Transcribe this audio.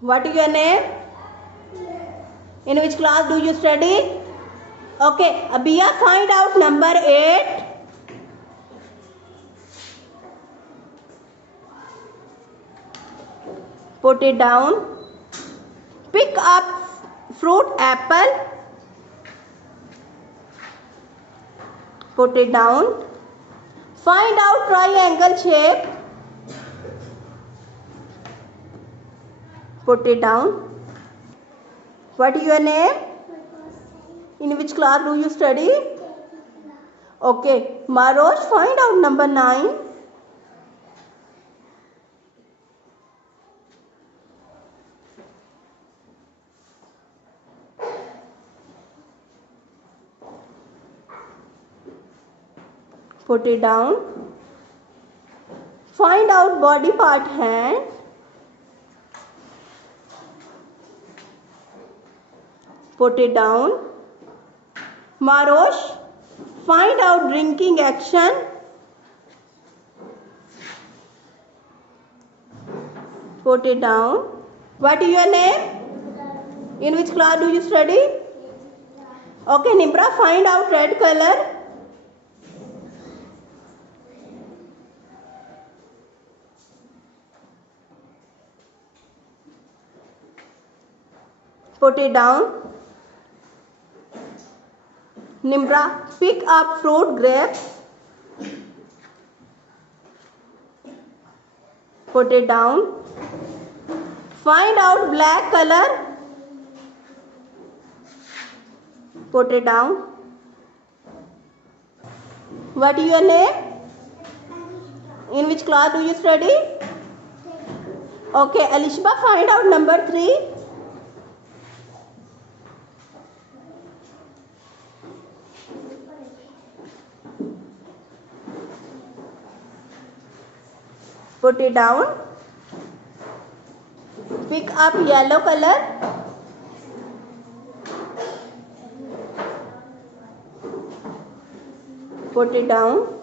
What is your name? In which class do you study? Okay, Abia, find out number 8. Put it down. Pick up fruit apple. Put it down. Find out triangle shape. Put it down. What is your name? In which class do you study? Okay, Marosh, find out number 9. Put it down. Find out body part hand. Put it down. Marosh, find out drinking action. Put it down. What is your name? In which class do you study? Okay, Nimra, find out red color. Put it down. Nimra, pick up fruit grapes. Put it down. Find out black color. Put it down. What is your name? In which class do you study? Okay, Alishba, find out number 3. Put it down. Pick up yellow color. Put it down.